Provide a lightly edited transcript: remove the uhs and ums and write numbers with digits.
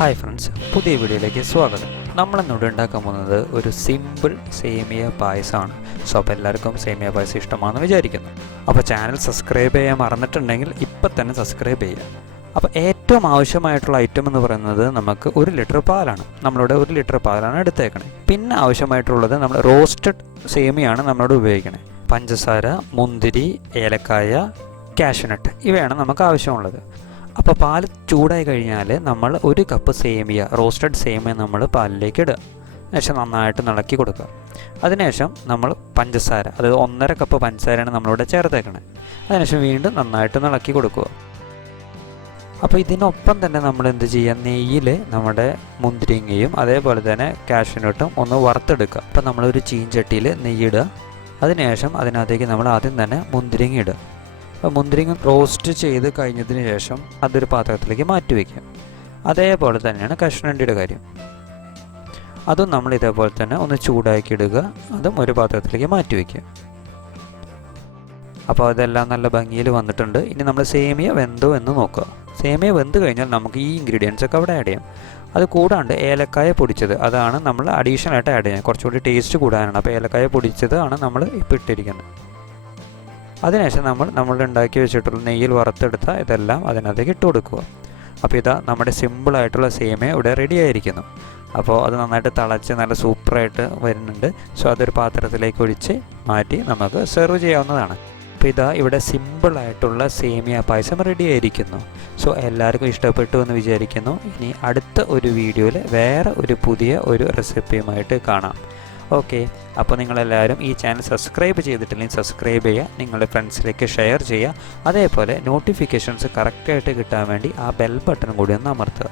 Hi friends, പുതിയ വീഡിയോയിലേക്ക് സ്വാഗതം. നമ്മളിന്നിവിടെ ഉണ്ടാക്കാൻ പോകുന്നത് ഒരു സിമ്പിൾ സേമിയ പായസമാണ്. സോ അപ്പോൾ എല്ലാവർക്കും സേമിയ പായസം ഇഷ്ടമാണെന്ന് വിചാരിക്കുന്നു. അപ്പോൾ ചാനൽ സബ്സ്ക്രൈബ് ചെയ്യാൻ മറന്നിട്ടുണ്ടെങ്കിൽ ഇപ്പം തന്നെ സബ്സ്ക്രൈബ് ചെയ്യുക. അപ്പോൾ ഏറ്റവും ആവശ്യമായിട്ടുള്ള ഐറ്റം എന്ന് പറയുന്നത് നമുക്ക് 1 ലിറ്റർ പാലാണ്. നമ്മളിവിടെ 1 ലിറ്റർ പാലാണ് എടുത്തേക്കണേ. പിന്നെ ആവശ്യമായിട്ടുള്ളത് നമ്മൾ റോസ്റ്റഡ് സേമിയാണ് നമ്മളിവിടെ ഉപയോഗിക്കണേ. പഞ്ചസാര, മുന്തിരി, ഏലക്കായ, കാഷ്യൂനട്ട് ഇവയാണ് നമുക്ക് ആവശ്യമുള്ളത്. അപ്പോൾ പാൽ ചൂടായി കഴിഞ്ഞാൽ നമ്മൾ 1 കപ്പ് സേമിയ, റോസ്റ്റഡ് സേമിയ നമ്മൾ പാലിലേക്ക് ഇടുക. അതിനുശേഷം നന്നായിട്ട് ഇളക്കി കൊടുക്കുക. അതിനുശേഷം നമ്മൾ പഞ്ചസാര, അതായത് 1.5 കപ്പ് പഞ്ചസാരയാണ് നമ്മളിവിടെ ചേർത്തേക്കണേ. അതിനുശേഷം വീണ്ടും നന്നായിട്ട് ഇളക്കി കൊടുക്കുക. അപ്പോൾ ഇതിനൊപ്പം തന്നെ നമ്മൾ എന്ത് ചെയ്യുക, നെയ്യിൽ നമ്മുടെ മുന്തിരിങ്ങയും അതേപോലെ തന്നെ കാഷ്യൂനട്ടും ഒന്ന് വറുത്തെടുക്കുക. അപ്പോൾ നമ്മളൊരു ചീൻചട്ടിയിൽ നെയ്യിടുക. അതിനുശേഷം അതിനകത്തേക്ക് നമ്മൾ ആദ്യം തന്നെ മുന്തിരിങ്ങ ഇടുക. അപ്പോൾ മുന്തിരിങ്ങ റോസ്റ്റ് ചെയ്ത് കഴിഞ്ഞതിന് ശേഷം അതൊരു പാത്രത്തിലേക്ക് മാറ്റി വയ്ക്കുക. അതേപോലെ തന്നെയാണ് കഷ്ണണ്ടിയുടെ കാര്യം. അതും നമ്മൾ ഇതേപോലെ തന്നെ ഒന്ന് ചൂടാക്കി ഇടുക. അതും ഒരു പാത്രത്തിലേക്ക് മാറ്റി വയ്ക്കുക. അപ്പോൾ അതെല്ലാം നല്ല ഭംഗിയിൽ വന്നിട്ടുണ്ട്. ഇനി നമ്മൾ സേമിയ വെന്തോ എന്ന് നോക്കുക. സേമിയ വെന്ത് കഴിഞ്ഞാൽ നമുക്ക് ഈ ഇൻഗ്രീഡിയൻസ് ഒക്കെ അവിടെ ആഡ് ചെയ്യാം. അത് കൂടാണ്ട് ഏലക്കായ പൊടിച്ചത്, അതാണ് നമ്മൾ അഡീഷണൽ ആയിട്ട് ആഡ് ചെയ്യാം. കുറച്ചുകൂടി ടേസ്റ്റ് കൂടാനാണ്. അപ്പോൾ ഏലക്കായ പൊടിച്ചതാണ് നമ്മൾ ഇപ്പോൾ ഇട്ടിരിക്കുന്നത്. അതിനുശേഷം നമ്മൾ ഉണ്ടാക്കി വെച്ചിട്ടുള്ള നെയ്യിൽ വറുത്തെടുത്ത ഇതെല്ലാം അതിനകത്തേക്ക് ഇട്ട് കൊടുക്കുക. അപ്പോൾ ഇതാ നമ്മുടെ സിമ്പിളായിട്ടുള്ള സേമിയ ഇവിടെ റെഡി ആയിരിക്കുന്നു. അപ്പോൾ അത് നന്നായിട്ട് തിളച്ച് നല്ല സൂപ്പറായിട്ട് വരുന്നുണ്ട്. സോ അതൊരു പാത്രത്തിലേക്ക് ഒഴിച്ച് മാറ്റി നമുക്ക് സെർവ് ചെയ്യാവുന്നതാണ്. അപ്പോൾ ഇതാ ഇവിടെ സിമ്പിളായിട്ടുള്ള സേമിയ പായസം റെഡി ആയിരിക്കുന്നു. സോ എല്ലാവർക്കും ഇഷ്ടപ്പെട്ടു എന്ന് വിചാരിക്കുന്നു. ഇനി അടുത്ത ഒരു വീഡിയോയിൽ വേറെ ഒരു പുതിയ ഒരു റെസിപ്പിയുമായിട്ട് കാണാം. ഓക്കെ, അപ്പോൾ നിങ്ങളെല്ലാവരും ഈ ചാനൽ സബ്സ്ക്രൈബ് ചെയ്തിട്ടില്ലെങ്കിൽ സബ്സ്ക്രൈബ് ചെയ്യുക, നിങ്ങളുടെ ഫ്രണ്ട്സിലേക്ക് ഷെയർ ചെയ്യുക. അതേപോലെ നോട്ടിഫിക്കേഷൻസ് കറക്റ്റായിട്ട് കിട്ടാൻ വേണ്ടി ആ ബെൽ ബട്ടൺ കൂടി ഒന്ന് അമർത്തുക.